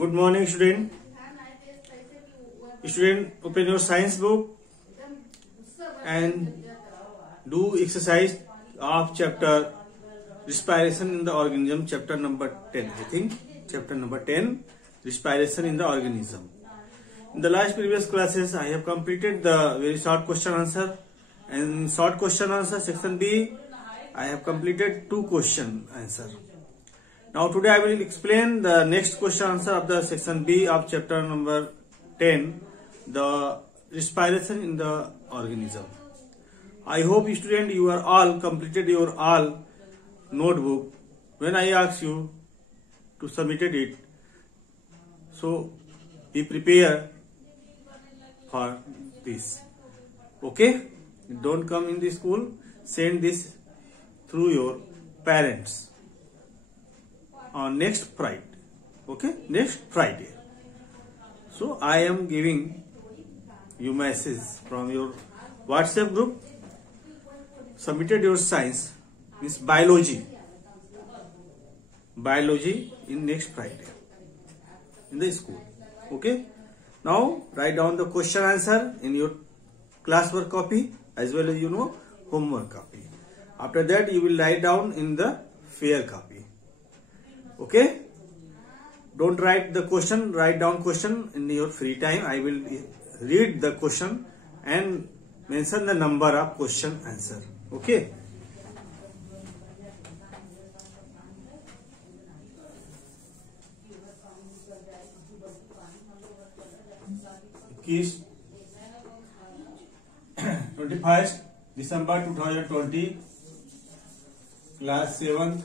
Good morning, student. Student, open your science book and do exercise of chapter respiration in the organism, chapter number 10. I think chapter number 10, respiration in the organism. In the last previous classes, I have completed the very short question answer, and in short question answer section B, I have completed 2 question answer. Now today I will explain the next question answer of the section B of chapter number 10, the respiration in the organism. I hope student you are all completed your all notebook when I ask you to submitted it. So be prepared for this. Okay? Don't come in the school. Send this through your parents on next Friday. Okay? Next Friday. So I am giving you message from your WhatsApp group. Submitted your science means biology in next Friday in the school. Okay? Now write down the question answer in your classwork copy as well as homework copy. After that you will write down in the fair copy. Okay? Don't write the question, write down question in your free time. I will read the question and mention the number of question answer. Okay? Case 21st December 2020, class 7th,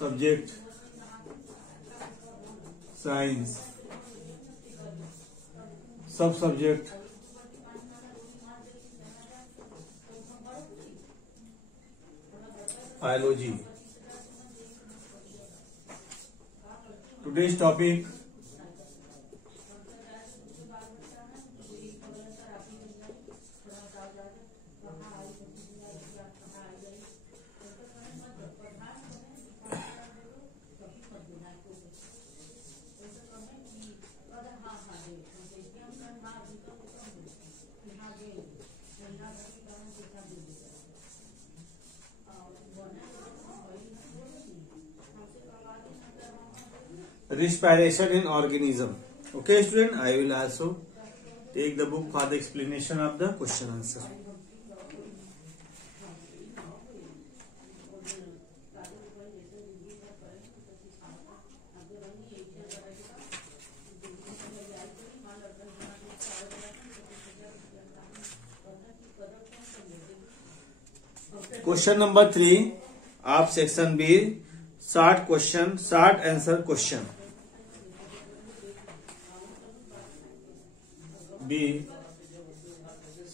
subject science, sub-subject biology. Today's topic respiration in organism. Okay, student, I will also take the book for the explanation of the question answer. Question number 3 of section B, short question, short answer question. B,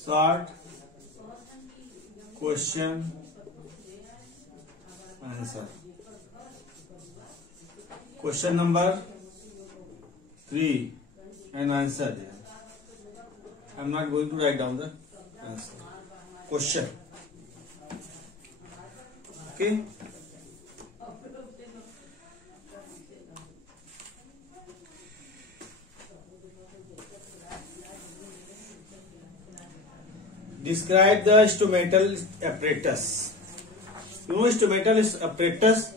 short question answer. Question number 3 and answer there. I am not going to write down the answer. Question. Okay. Describe the stomatal apparatus. Stomatal apparatus,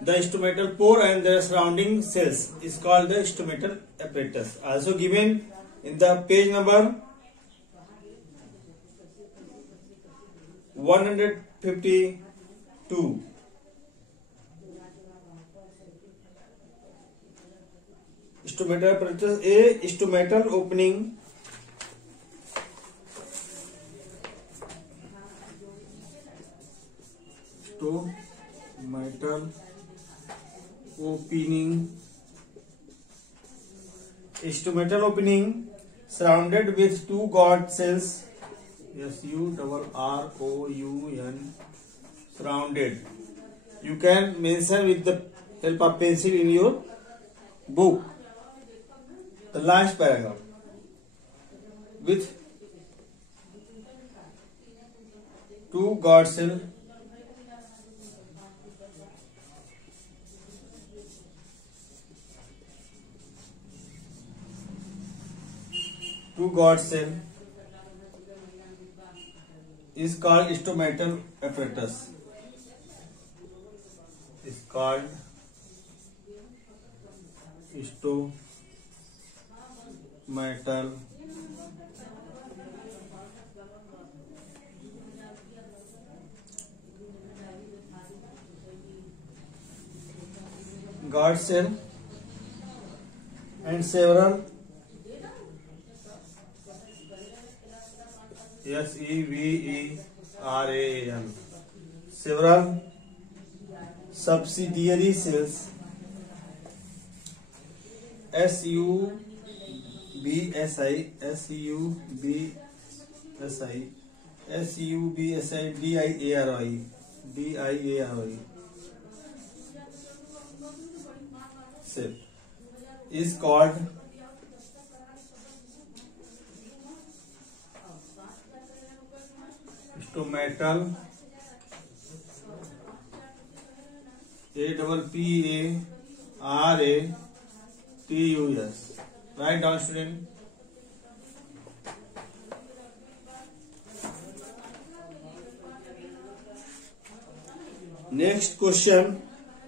the stomatal pore and the surrounding cells is called the stomatal apparatus. Also given in the page number 152. Stomatal apparatus, a stomatal opening stomatal opening surrounded with 2 guard cells, SURROUN, surrounded. You can mention with the help of pencil in your book the last paragraph with 2 guard cells to God cell is called stomatal apparatus. Is called stomatal guard cell and several several subsidiary cells diary cell is called stomatal apparatus. Write down, student. Next question.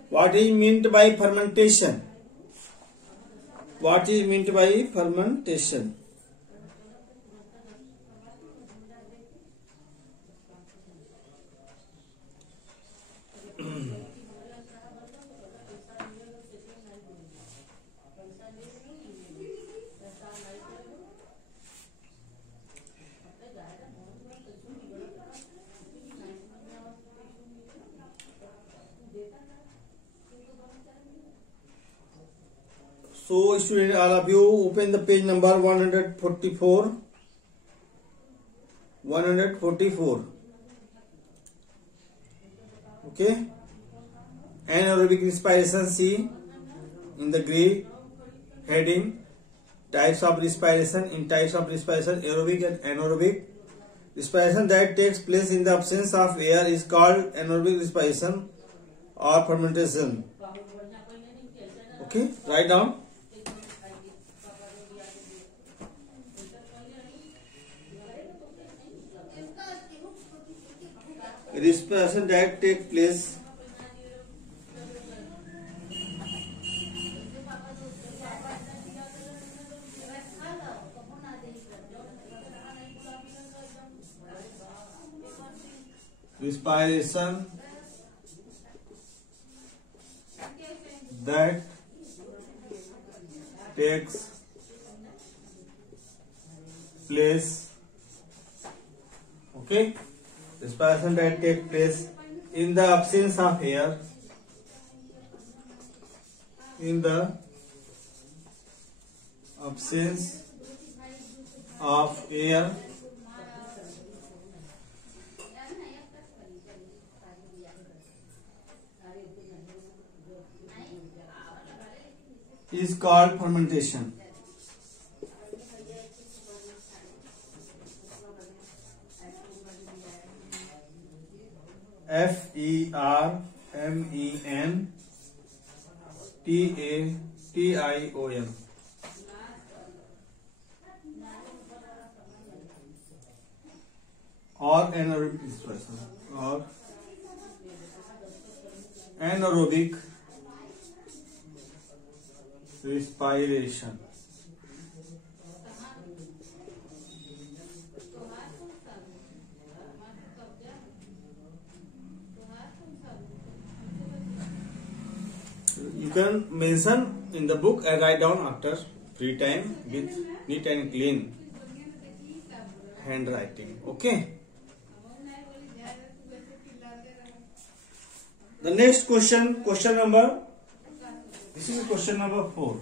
What is meant by fermentation? What is meant by fermentation? So, student, all of you open the page number 144. 144. Okay. Anaerobic respiration. See in the gray heading types of respiration. In types of respiration, aerobic and anaerobic respiration that takes place in the absence of air is called anaerobic respiration or fermentation. Okay, write down. Respiration that takes place that takes place. Okay, respiration that takes place in the absence of air. In the absence of air is called fermentation. fermentation. Or anaerobic respiration. Or anaerobic respiration. You can mention in the book and write down after free time with neat and clean handwriting. Okay. The next question, this is question number 4.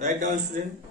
Write down, student.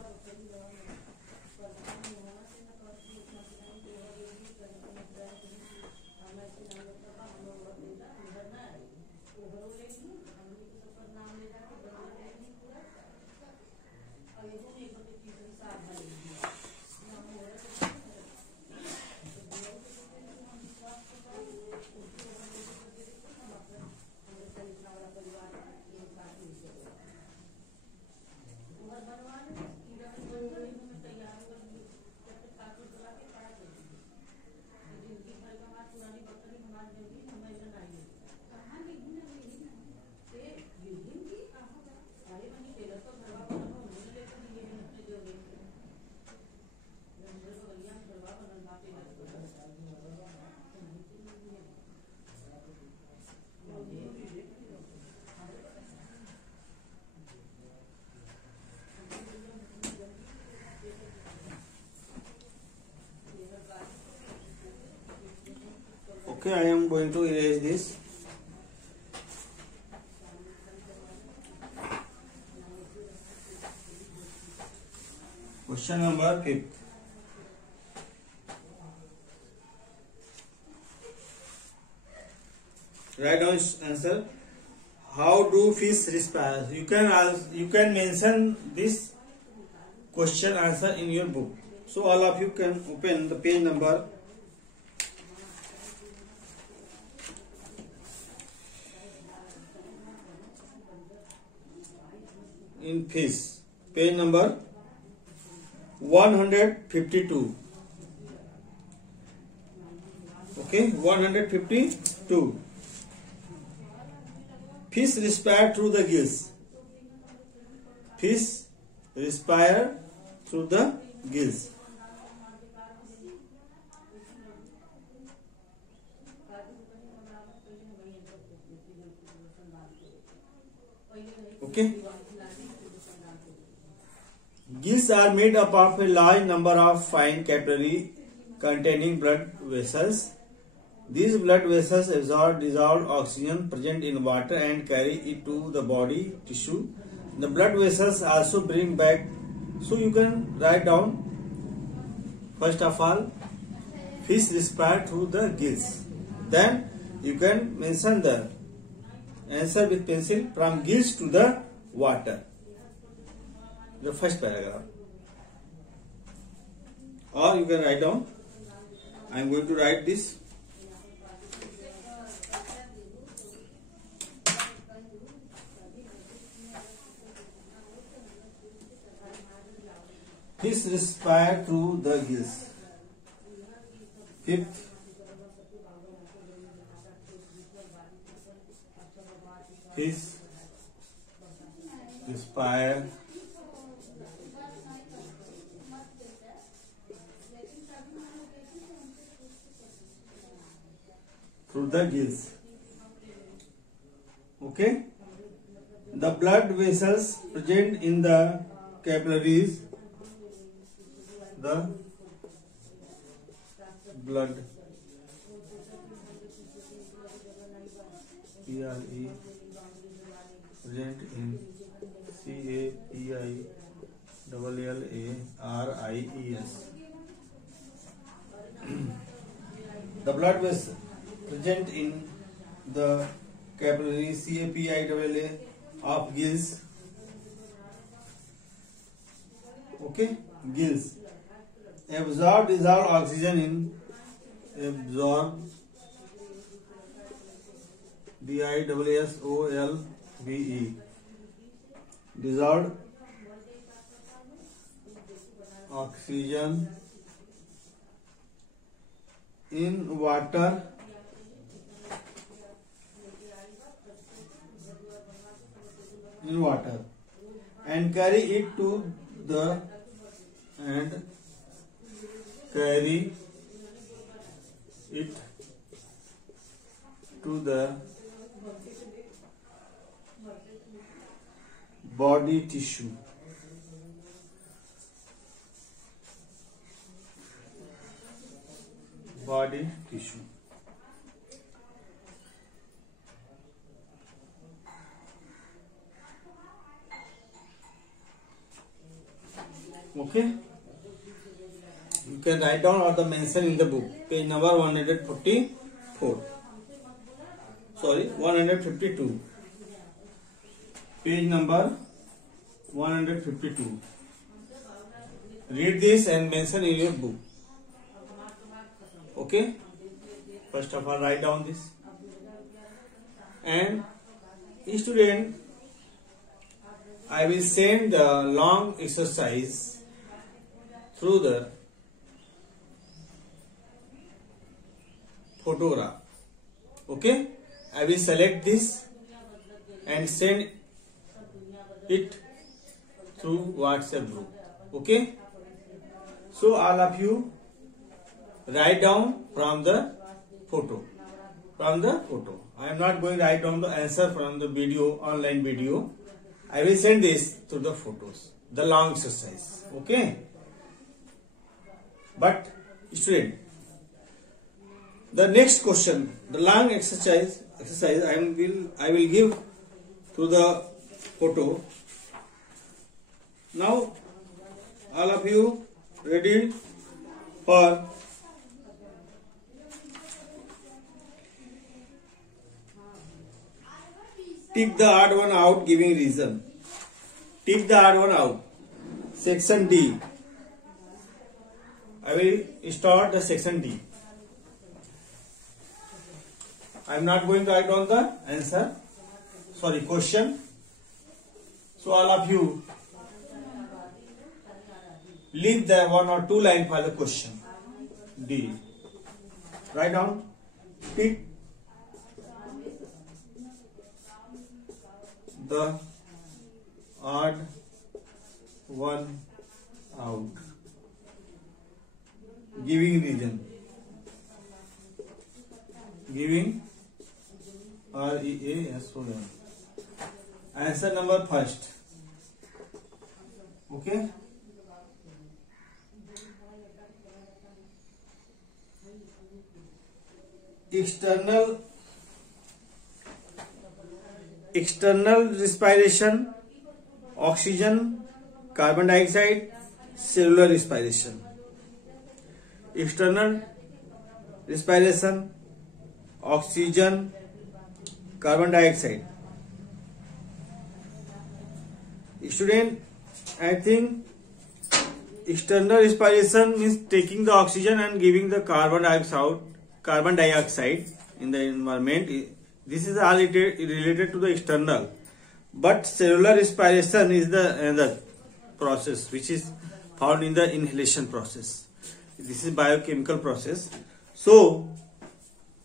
Okay, I am going to erase this. Question number 5. Write down answer. How do fish respire? You can mention this question answer in your book. So all of you can open the page number in fish. Page number 152. Okay, 152. Fish respire through the gills. Fish respire through the gills. Okay. Gills are made up of a large number of fine capillary containing blood vessels. These blood vessels absorb dissolved oxygen present in water and carry it to the body tissue. The blood vessels also bring back. So you can write down, first of all, fish respire through the gills. Then you can mention the answer with pencil, from gills to the water. The first paragraph. Or you can write down, I am going to write this. Fish respire through the gills. Fifth, fish respire through the gills. Okay. The blood vessels present in the capillaries. The blood PRE present in CAPILLARIES. The blood vessels present in the capillaries CAPILLA of gills. Okay, gills. Absorb dissolved oxygen in DISSOLVE. Dissolved oxygen in water and carry it to the body tissue. Okay. You can write down or the mention in the book. Page number 144. Sorry, 152. Page number 152. Read this and mention in your book. Okay. First of all, write down this. And student, I will send the long exercise through the photograph. Okay, I will select this and send it through WhatsApp group. Okay, so all of you write down from the photo. I am not going to write down the answer from the video, online video. I will send this to the photos, the long exercise. Okay, but student, The next question, the long exercise I will give through the photo. Now all of you ready for tick the odd one out giving reason. Tick the odd one out. Section D. I will start the section D. I am not going to write down the answer. Sorry, question. So all of you leave the 1 or 2 line for the question. D. Write down. Pick the odd one out. Giving reason. Giving REASON. Answer number first. Okay. External respiration, oxygen, carbon dioxide, cellular respiration. External respiration, oxygen, carbon dioxide. Student, I think external respiration means taking the oxygen and giving the carbon dioxide in the environment. This is all related to the external. But cellular respiration is the another process which is found in the inhalation process. This is biochemical process. So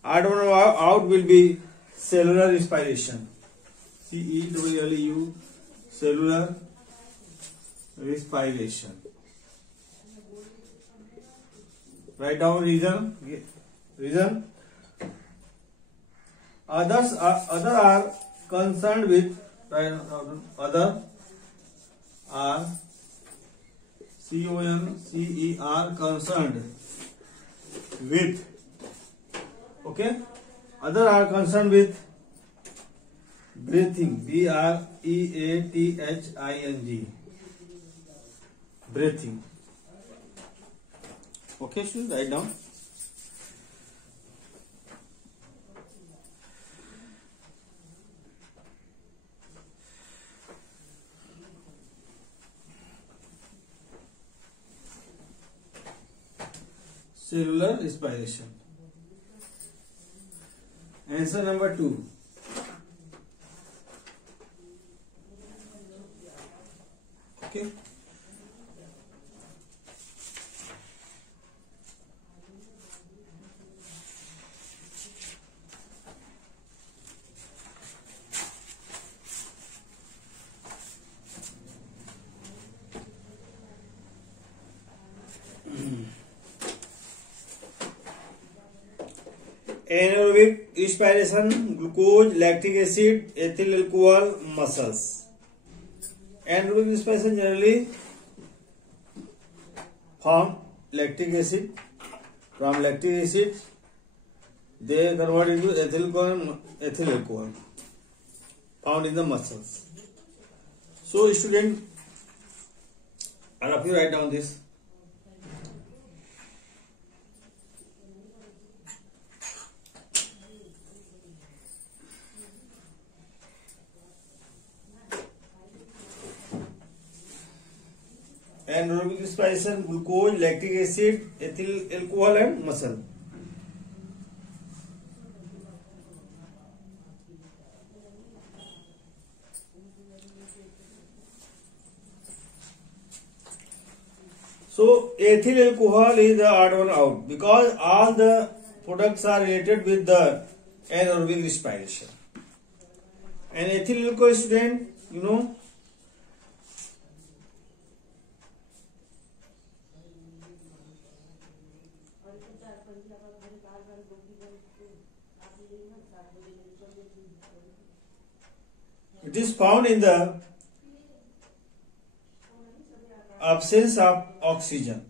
odd one out will be cellular respiration. CELLU, cellular respiration. Write down reason. Others are concerned with. Other are CONCER concerned with. Okay. Other are concerned with breathing. BREATHING. Breathing. Okay, should write down. Cellular respiration. Answer number 2. Okay. Anaerobic respiration, glucose, lactic acid, ethyl alcohol, muscles. Anaerobic respiration generally form lactic acid. From lactic acid, they convert into ethyl alcohol found in the muscles. So, student, all of you write down this. Anaerobic respiration, glucose, lactic acid, ethyl alcohol and muscle. So ethyl alcohol is the odd one out because all the products are related with the anaerobic respiration. And ethyl alcohol, student, you know, it is found in the absence of oxygen.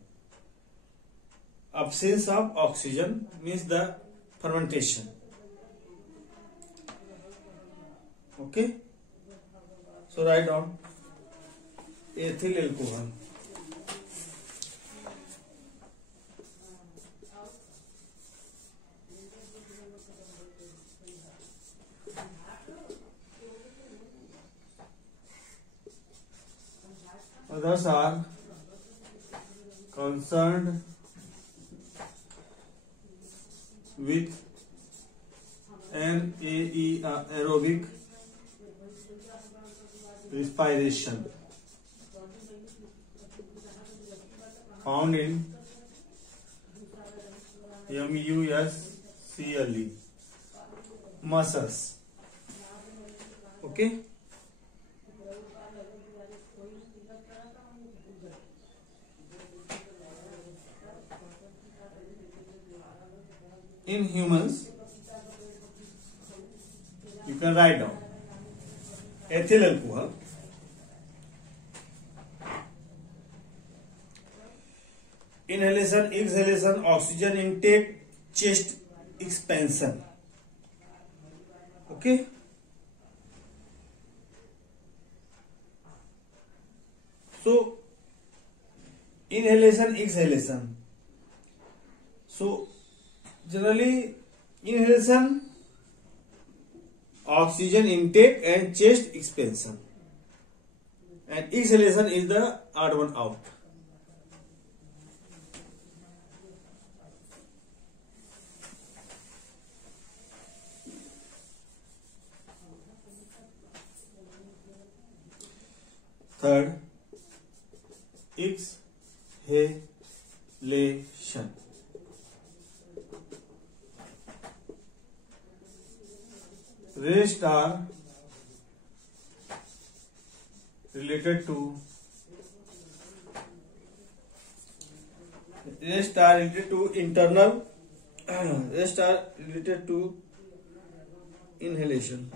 Absence of oxygen means the fermentation. Okay, so write down ethyl alcohol. Others are concerned with anaerobic respiration found in muscle muscles. Okay. In humans, you can write down ethyl alcohol. Inhalation, exhalation, oxygen intake, chest expansion. Okay. So, inhalation, exhalation. So, generally, inhalation, oxygen intake and chest expansion, and exhalation is the odd one out. Third, exhalation. Rest are related to internal rest are related to inhalation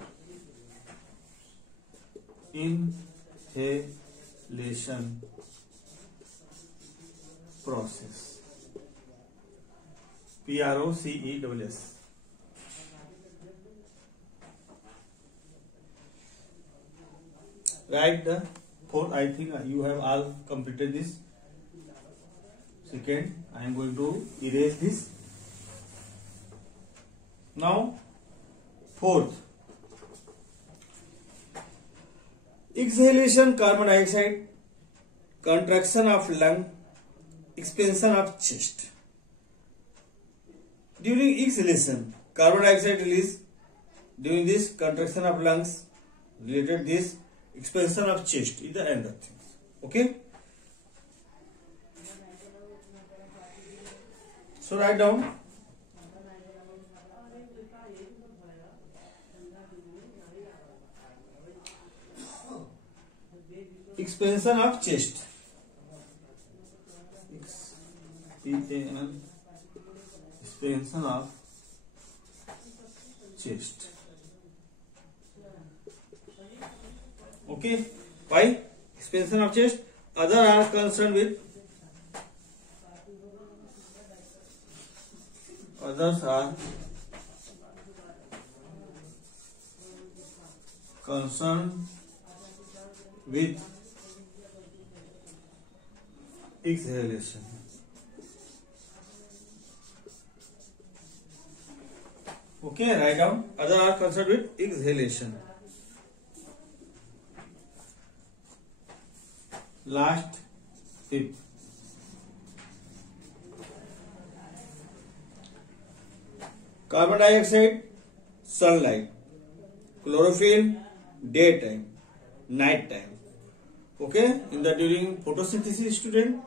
process. PROCESS. Write the fourth. I think you have all completed this. Second, I am going to erase this. Now, fourth. Exhalation, carbon dioxide, contraction of lung, expansion of chest. During exhalation, carbon dioxide release. During this, contraction of lungs, related this, expansion of chest is the end of things. Okay. So write down expansion of chest. Expansion of chest. Okay. Why? Expansion of chest. Other are concerned with. Others are concerned with exhalation. Okay, write down. Other are concerned with exhalation. Last tip. Carbon dioxide, sunlight. Chlorophyll, daytime, night time. Okay, during photosynthesis, student,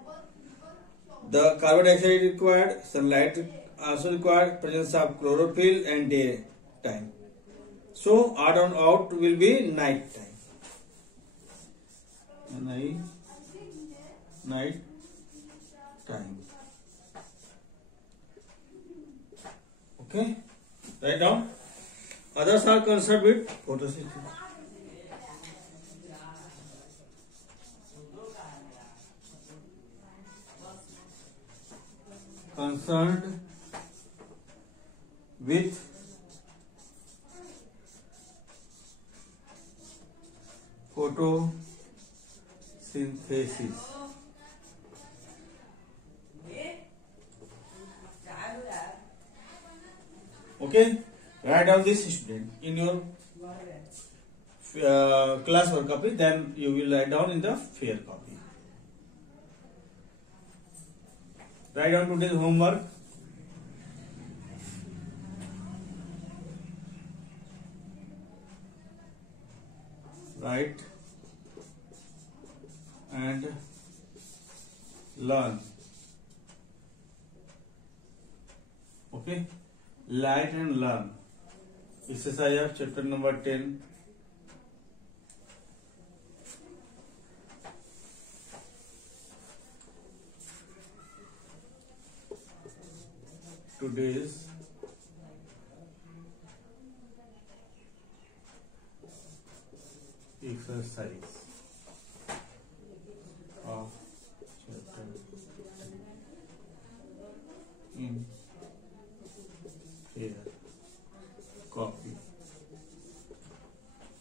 the carbon dioxide required, sunlight also required, presence of chlorophyll and daytime. So odd on out will be night time. Night time. Okay, write down. Others are concerned with photosynthesis. Concerned with photosynthesis. Okay, write down this, student, in your classwork copy. Then you will write down in the fair copy. Write down today's homework. Write and learn. Okay, write and learn. Exercise of chapter number 10. Today's exercise of chapter in fair copy.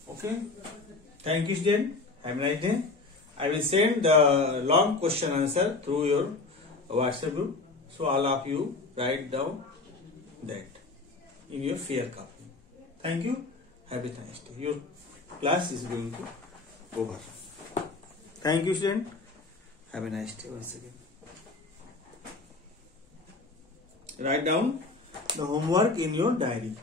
Okay, thank you, student. Have a nice day. I will send the long question answer through your WhatsApp group, so all of you write down that in your fair copy. Thank you. Have a nice day. Your class is going to over. Thank you, student. Have a nice day once again. Write down the homework in your diary.